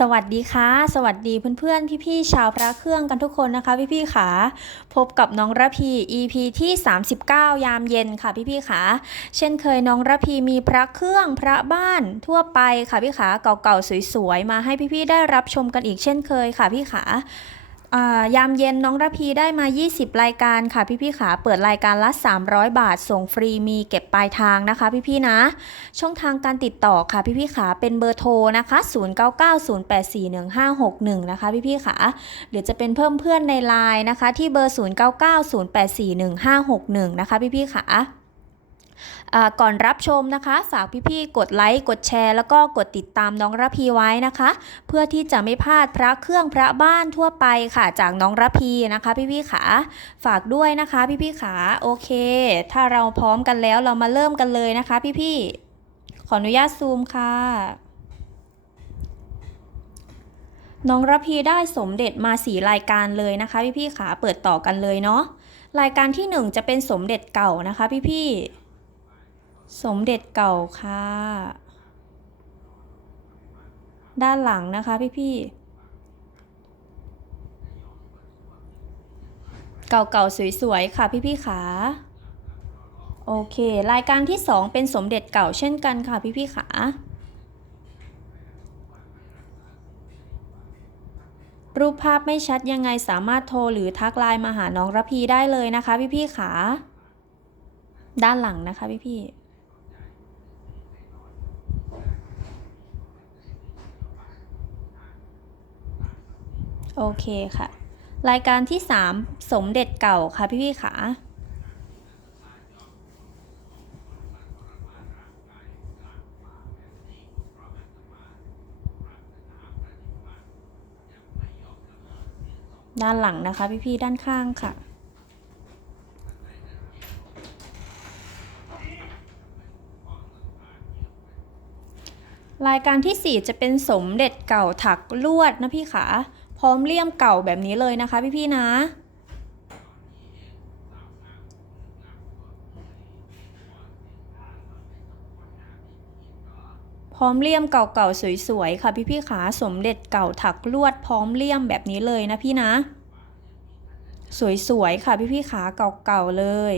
สวัสดีค่ะ สวัสดีเพื่อนๆ พี่ๆ ชาวพระเครื่องกันทุกคนนะคะ พี่ๆขาพบกับน้องระพี EP ที่ 39 ยามเย็นค่ะพี่ๆขาเช่นเคยน้องระพีมีพระเครื่องพระบ้านทั่วไปค่ะพี่ขาเก่าๆสวยๆมาให้พี่ๆได้รับชมกันอีกเช่นเคยค่ะพี่ขา ยามเย็นน้องระพีได้มา 20 รายการค่ะ พี่ๆขาเปิดรายการละ 300 บาท ส่งฟรีมีเก็บปลายทางนะคะ พี่ๆนะ ช่องทางการติดต่อค่ะ พี่ๆขาเป็นเบอร์โทรนะคะ 0990841561 นะคะ พี่ๆขาหรือจะเป็นเพิ่มเพื่อนในไลน์นะคะ ที่เบอร์ 0990841561 นะคะ พี่ๆขาอ่า ก่อนรับชมนะคะฝากพี่ๆกดไลค์กดแชร์ แล้วก็กดติดตามน้องระพีไว้นะคะ เพื่อที่จะไม่พลาดพระเครื่องพระบ้านทั่วไปค่ะ จากน้องระพีนะคะ พี่ๆขาฝากด้วยนะคะ พี่ๆขาโอเค ถ้าเราพร้อมกันแล้วเรามาเริ่มกันเลยนะคะ พี่ๆขออนุญาตซูมค่ะน้องระพีได้สมเด็จมาสี่รายการเลยนะคะ พี่ๆขาเปิดต่อกันเลยเนาะรายการที่หนึ่งจะเป็นสมเด็จเก่านะคะ พี่ๆ สมเด็จเก่าค่ะ ด้านหลังนะคะพี่ๆเก่าๆสวยๆค่ะพี่ๆขาโอเค รายการที่สองเป็นสมเด็จเก่าเช่นกันค่ะพี่ๆขารูปภาพไม่ชัดยังไงสามารถโทรหรือทักไลน์มาหาน้องระพีได้เลยนะคะพี่ๆขาด้านหลังนะคะพี่ๆ โอเคค่ะ รายการที่ 3 สมเด็จเก่าค่ะพี่ๆขาด้านหลังนะคะ พี่ๆด้านข้างค่ะ รายการที่ 4 จะเป็นสมเด็จเก่าถักลวดนะพี่ขา พร้อมเลี่ยมเก่าแบบนี้เลยนะคะพี่ๆนะ พร้อมเลี่ยมเก่าๆสวยๆค่ะพี่ๆขาสมเด็จเก่าถักลวดพร้อมเลี่ยมแบบนี้เลยนะพี่นะ สวยๆค่ะพี่ๆขาเก่าๆเลย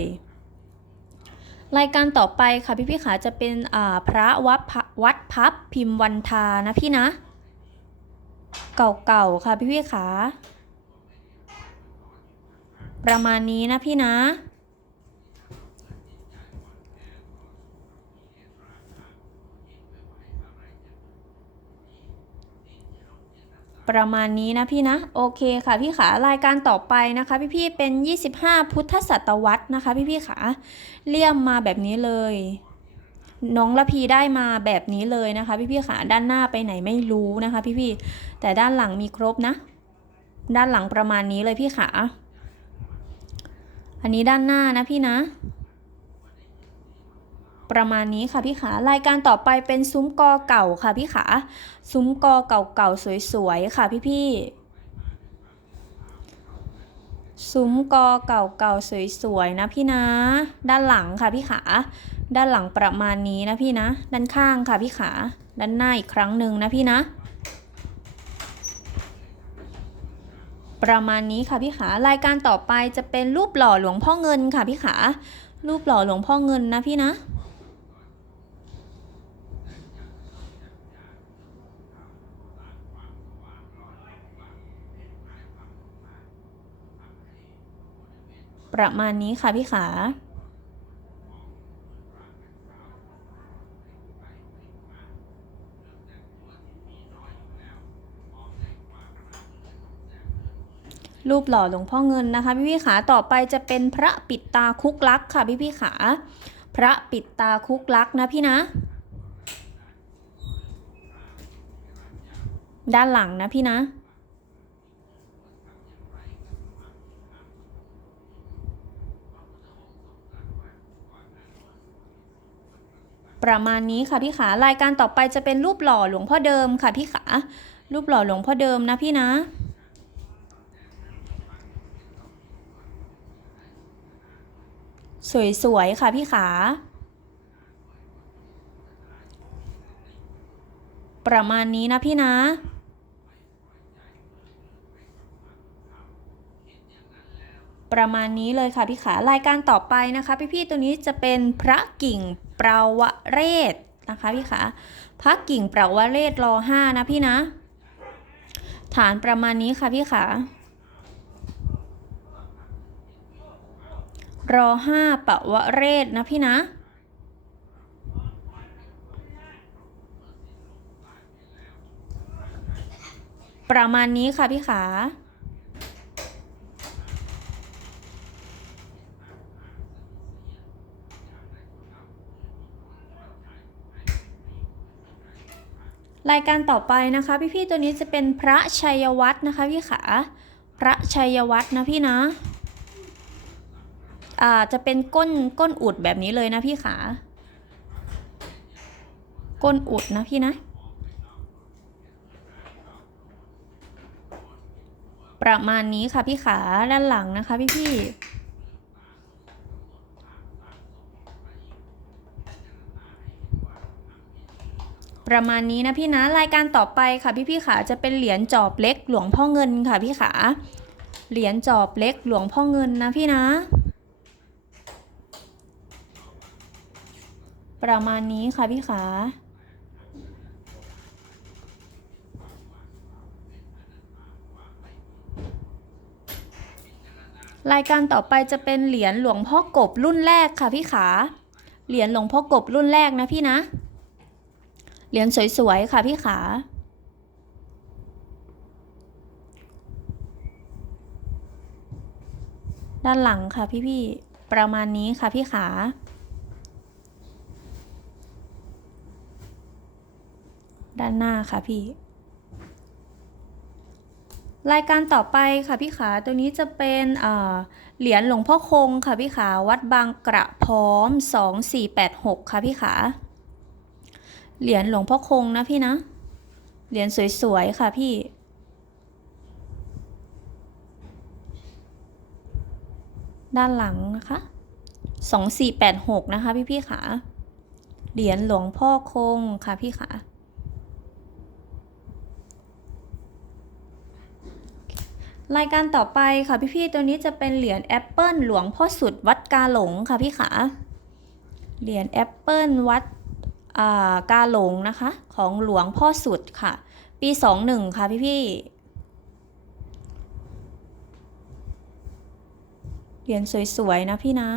รายการต่อไปค่ะพี่พี่ขาจะเป็นอ่าพระวัดพระวัดพับพิมพ์วันทานะพี่นะ เก่าๆค่ะพี่พี่ขาประมาณนี้นะพี่นะ ประมาณนี้นะพี่นะ โอเคค่ะพี่ขารายการต่อไปนะคะ พี่พี่ๆเป็น 25 พุทธศตวรรษนะคะ พี่พี่ขาเลี่ยมมาแบบนี้เลย น้องละพีได้มาแบบนี้เลยนะคะ พี่พี่ขาด้านหน้าไปไหนไม่รู้นะคะพี่พี่ๆแต่ด้านหลังมีครบนะ ด้านหลังประมาณนี้เลยพี่ขาอันนี้ด้านหน้านะพี่นะ ประมาณนี้ค่ะพี่ขารายการต่อไปเป็นซุ้มกอเก่าค่ะพี่ขาซุ้มกอเก่าๆสวยๆค่ะพี่ๆซุ้มกอเก่าๆสวยๆนะพี่นะ ด้านหลังค่ะพี่ขา ด้านหลังประมาณนี้นะพี่นะ ด้านข้างค่ะพี่ขา ด้านหน้าอีกครั้งหนึ่งนะพี่นะ ประมาณนี้ค่ะพี่ขารายการต่อไปจะเป็นรูปหล่อหลวงพ่อเงินค่ะพี่ขา รูปหล่อหลวงพ่อเงินนะพี่นะประมาณนี้ค่ะพี่ขา รูปหล่อหลวงพ่อเงินนะคะ พี่พี่ขาต่อไปจะเป็นพระปิดตาคุกลักค่ะ พี่พี่ขา พระปิดตาคุกลักนะพี่นะ ด้านหลังนะพี่นะ ประมาณนี้ค่ะพี่ขารายการต่อไปจะเป็นรูปหล่อหลวงพ่อเดิมค่ะพี่ขา รูปหล่อหลวงพ่อเดิมนะพี่นะ สวยๆ ค่ะพี่ขา ประมาณนี้นะพี่นะประมาณนี้เลยค่ะพี่ขารายการต่อไปนะคะพี่ๆตัวนี้จะเป็นพระกิ่งเปราวเรศนะคะพี่ขาพระกิ่งเปราวเรศรอห้านะพี่นะ ฐานประมาณนี้ค่ะพี่ขา รอห้าปะวะเรศนะพี่นะ ประมาณนี้ค่ะพี่ขารายการต่อไปนะคะพี่ๆตัวนี้จะเป็นพระชัยวัฒน์นะคะพี่ขา พระชัยวัฒน์นะพี่นะ อ่าจะเป็นก้นก้นอุดแบบนี้เลยนะพี่ขา ก้นอุดนะพี่นะ ประมาณนี้ค่ะพี่ขาด้านหลังนะคะพี่พี่ประมาณนี้นะพี่นะรายการต่อไปค่ะพี่พี่ขาจะเป็นเหรียญจอบเล็กหลวงพ่อเงินค่ะพี่ขาเหรียญจอบเล็กหลวงพ่อเงินนะพี่นะ ประมาณนี้ค่ะพี่ขา รายการต่อไปจะเป็นเหรียญหลวงพ่อกบรุ่นแรกค่ะพี่ขา เหรียญหลวงพ่อกบรุ่นแรกนะพี่นะ เหรียญสวยๆค่ะพี่ขาด้านหลังค่ะพี่ๆประมาณนี้ค่ะพี่ขา ด้านหน้าค่ะพี่ รายการต่อไปค่ะพี่ขาตัวนี้จะเป็นเหรียญหลวงพ่อคงค่ะพี่ขาวัดบางกระพร้อม 2486 ค่ะพี่ขาเหรียญหลวงพ่อคงนะพี่นะ เหรียญสวยๆค่ะพี่ด้านหลังนะคะ 2486 นะคะพี่พี่ๆขา เหรียญหลวงพ่อคงค่ะพี่ขา รายการต่อไปค่ะพี่ๆ ตัวนี้จะเป็นเหรียญแอปเปิลหลวงพ่อสุดวัดกาหลงค่ะพี่ขา เหรียญแอปเปิลวัดกาหลงนะคะ ของหลวงพ่อสุดค่ะ ปี 21 ค่ะพี่ๆ เหรียญสวยๆ นะพี่นะ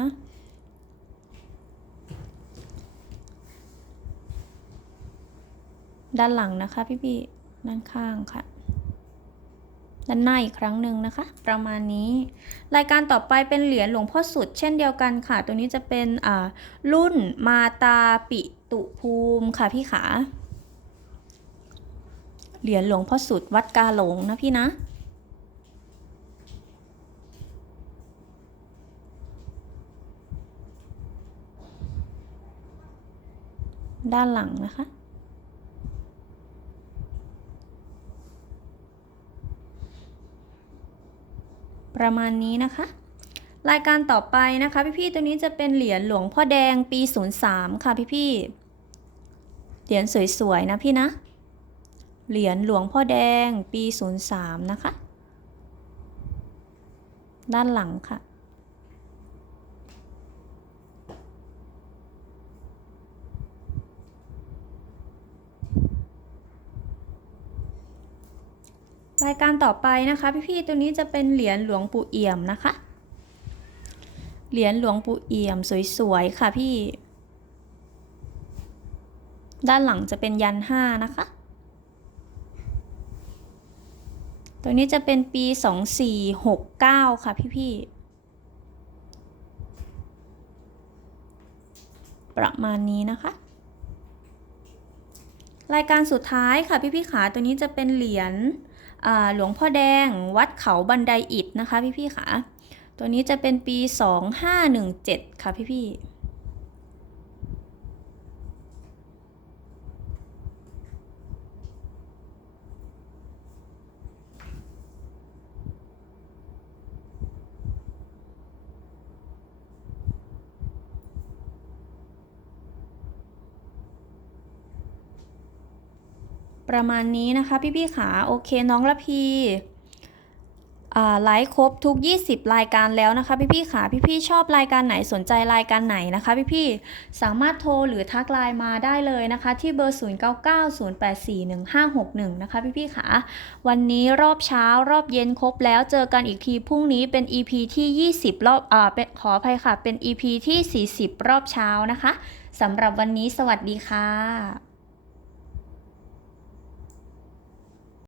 ด้านหลังนะคะพี่ๆด้านข้างค่ะ ด้านหน้าอีกครั้งหนึ่งนะคะ ประมาณนี้ รายการต่อไปเป็นเหรียญหลวงพ่อสุด เช่นเดียวกันค่ะ ตัวนี้จะเป็นอ่ารุ่นมาตาปิตุภูมิค่ะพี่ขา เหรียญหลวงพ่อสุดวัดกาหลงนะพี่นะด้านหลังนะคะ ประมาณนี้นะคะ รายการต่อไปนะคะ พี่ๆตัวนี้จะเป็นเหรียญหลวงพ่อแดงปี 03 ค่ะพี่ๆเหรียญสวยๆนะพี่นะ เหรียญหลวงพ่อแดงปี 03 นะคะ ด้านหลังค่ะ รายการต่อไปนะคะ พี่ๆตัวนี้จะเป็นเหรียญหลวงปู่เอี่ยมนะคะ เหรียญหลวงปู่เอี่ยมสวยๆค่ะพี่ ด้านหลังจะเป็นยันห้านะคะ ตัวนี้จะเป็นปี2469ค่ะพี่ๆประมาณนี้นะคะ รายการสุดท้ายค่ะพี่ๆขาตัวนี้จะเป็นเหรียญ หลวงพ่อแดงวัดเขาบันไดอิดนะคะพี่พี่ๆค่ะ ตัวนี้จะเป็นปี 2517 ค่ะพี่พี่ๆ ประมาณนี้นะคะพี่พี่ๆขาโอเคน้องละพีอ่าไลฟ์ครบทุก 20 รายการแล้วนะคะ พี่ๆค่ะพี่ๆชอบรายการไหนสนใจรายการไหนนะคะ พี่ๆสามารถโทรหรือทักไลน์มาได้เลยนะคะ ที่เบอร์ 0990841561 นะคะ พี่ๆค่ะวันนี้รอบเช้ารอบเย็นครบแล้วเจอกันอีกทีพรุ่งนี้เป็น EP ที่ 20 รอบอ่าขออภัยค่ะเป็น EP ที่ 40 รอบเช้านะคะสำหรับวันนี้สวัสดีค่ะ